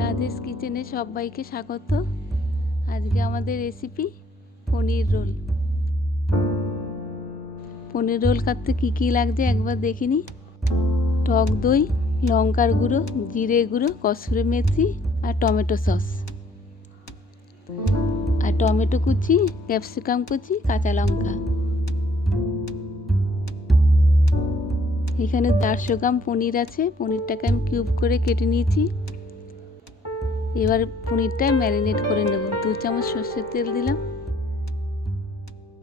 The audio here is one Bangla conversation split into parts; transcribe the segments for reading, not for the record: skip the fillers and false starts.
রাজেশ কিচেনে সবাইকে স্বাগত। আজকে আমাদের রেসিপি পনির রোল। পনির রোল করতে কী কী লাগছে একবার দেখে নিই। টক দই, লঙ্কার গুঁড়ো, জিরে গুঁড়ো, কসুরি মেথি আর টমেটো সস, আর টমেটো কুচি, ক্যাপসিকাম কুচি, কাঁচা লঙ্কা। এখানে 150 গ্রাম পনির আছে। পনিরটাকে আমি কিউব করে কেটে নিয়েছি। এবার পনিরটা ম্যারিনেট করে নেব। 2 চামচ সর্ষের তেল দিলাম।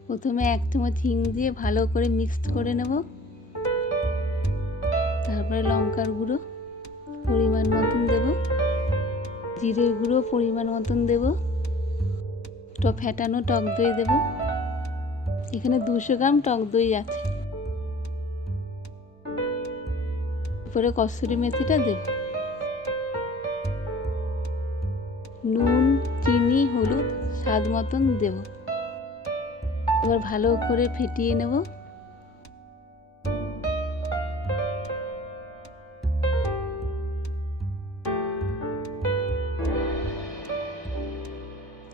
প্রথমে 1 চামচ হিং দিয়ে ভালো করে মিক্সড করে নেব। তারপরে লঙ্কার গুঁড়ো পরিমাণ মতন দেব, জিরের গুঁড়ো পরিমাণ মতন দেব, ফ্যাটানো টক দই দেব। এখানে 200 গ্রাম টক দই আছে। এরপরে কসুরি মেথিটা দেব। নুন, চিনি, হলুদ স্বাদ মতন দেব। এবার ভালো করে ফেটিয়ে নেব।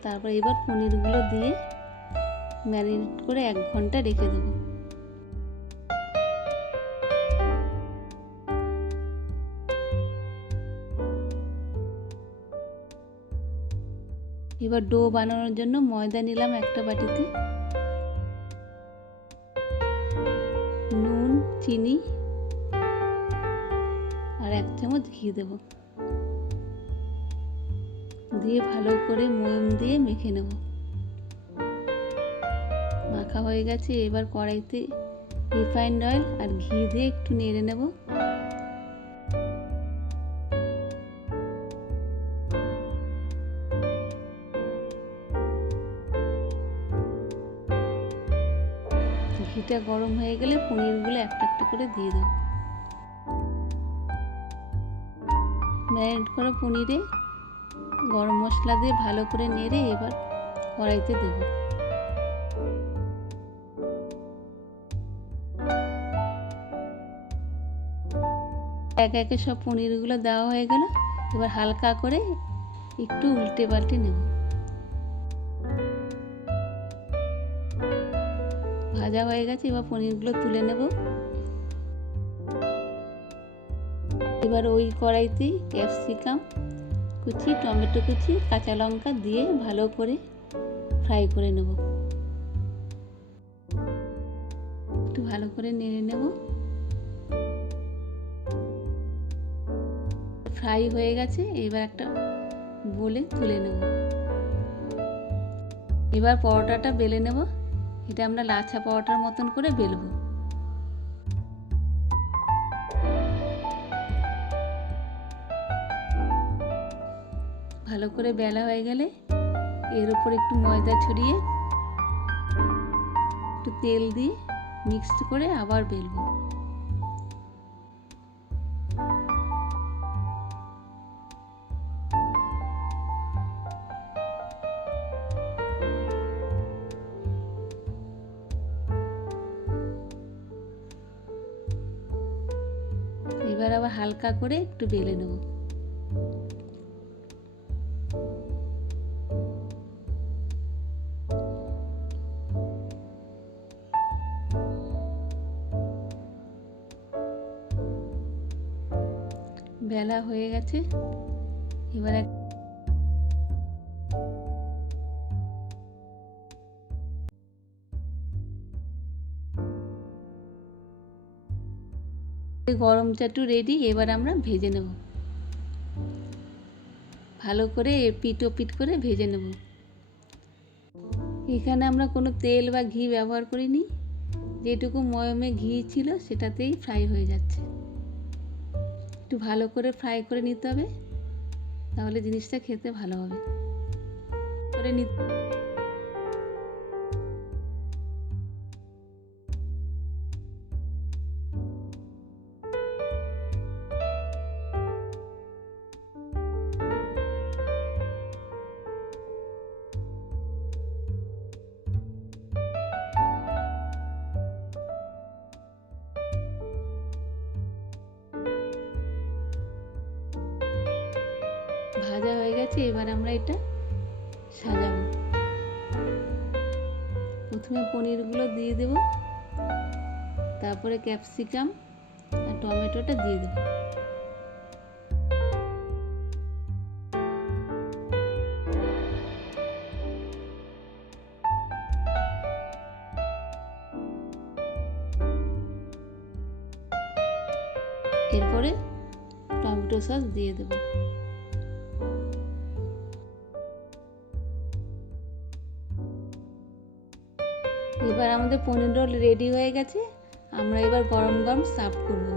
তারপর এবার পনিরগুলো দিয়ে ম্যারিনেট করে 1 ঘন্টা রেখে দেব। এবার ডো বানানোর জন্য ময়দা নিলাম একটা বাটিতে, নুন, চিনি আর 1 চামচ ঘি দেব। দিয়ে ভালো করে ময়ম দিয়ে মেখে নেব। মাখা হয়ে গেছে। এবার কড়াইতে রিফাইন্ড অয়েল আর ঘি দিয়ে একটু নেড়ে নেব। ঘিটা গরম হয়ে গেলে পনিরগুলো একটা একটা করে দিয়ে দেব। ম্যারিনেট করা পনিরে গরম মশলা দিয়ে ভালো করে নেড়ে এবার কড়াইতে দেব। একে একে সব পনিরগুলো দেওয়া হয়ে গেল। এবার হালকা করে একটু উল্টে পাল্টে নেব। ভাজা হয়ে গেছে। এবার পনিরগুলো তুলে নেব। এবার ওই কড়াইতেই ক্যাপসিকাম কুচি, টমেটো কুচি, কাঁচা লঙ্কা দিয়ে ভালো করে ফ্রাই করে নেব। একটু ভালো করে নেড়ে নেব। ফ্রাই হয়ে গেছে। এবার একটা বলে তুলে নেব। এবার পরোটাটা বেলে নেব। এটা আমরা লাচ্ছা পরোটার মতন করে বেলবো। ভালো করে বেলা হয়ে গেলে এর উপর একটু ময়দা ছড়িয়ে একটু তেল দিয়ে মিক্সড করে আবার বেলবো। এবার আবার হালকা করে একটু বেলে নেব। বেলা হয়ে গেছে। এবার গরম চাটু রেডি। এবার আমরা ভেজে নেব। ভালো করে এপিট ওপিট করে ভেজে নেব। এখানে আমরা কোনো তেল বা ঘি ব্যবহার করিনি। যেটুকু ময়মে ঘি ছিল সেটাতেই ফ্রাই হয়ে যাচ্ছে। একটু ভালো করে ফ্রাই করে নিতে হবে, তাহলে জিনিসটা খেতে ভালো হবে। করে নিতে ভাজা হয়ে গেছে, এবার আমরা এটা সাজাবো। প্রথমে পনিরগুলো দিয়ে দেব, তারপরে ক্যাপসিকাম আর টমেটোটা দিয়ে দেব। এরপরে টমেটো সস দিয়ে দেব। এবার আমাদের পনির রোল রেডি হয়ে গেছে। আমরা এবার গরম গরম সার্ভ করব।